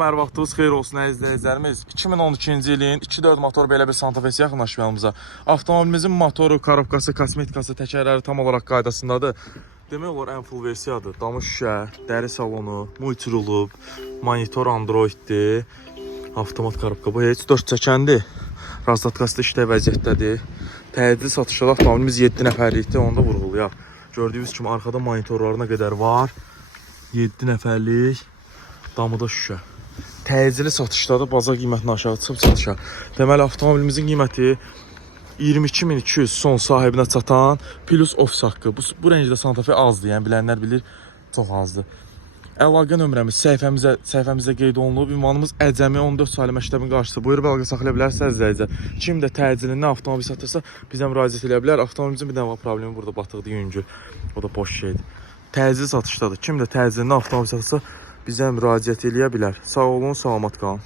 Hər vaxtınız xeyir olsun əziz izləyicilərimiz. 2012-ci ilin 2.4 motor belə bir Santa Fe-si yaxınlaşıb yanımıza. Avtomobilimizin motoru, korobkası, kosmetikası, təkərləri tam olaraq qaydasındadır. Demək olar ən full versiyadır. Damış şüşə, dəri salonu, multirulub, monitor Androiddir. Avtomat korobka. Bu heç 4 çəkəndir. Razdatkası da işləyə vəziyyətdədir. Təcili satışda avtomobilimiz 7 nəfərlikdir. Onu da vurğulayaq. Gördüyünüz kimi arxada monitorlarına qədər var. 7 nəfərlik. Damıda şüşə. Təcili satışda da baza qiymətini aşağı çıxıb satışa. Deməli, avtomobilimizin qiyməti 22.200 son sahibinə çatan plus ofis haqqı. Bu rəngdə Santa Fe azdır, yəni bilənlər bilir, çox azdır. Əlaqə nömrəmiz səhifəmizdə qeyd olunub. Ünvanımız Əcəmi 14 saylı məktəbin qarşısı. Buyurub əlaqə saxlaya bilərsiniz izləyicilər. Kim də təcilindən avtomobil satırsa bizə müraciət edə bilər. Avtomobilimizin bir dənə problemi burada batıqdır, yüngül. O da boş şeydir. Təcili satışdadır. Kim də təcilindən avtomobil satırsa bizə müraciət edə bilər. Sağ olun, salamat qalın.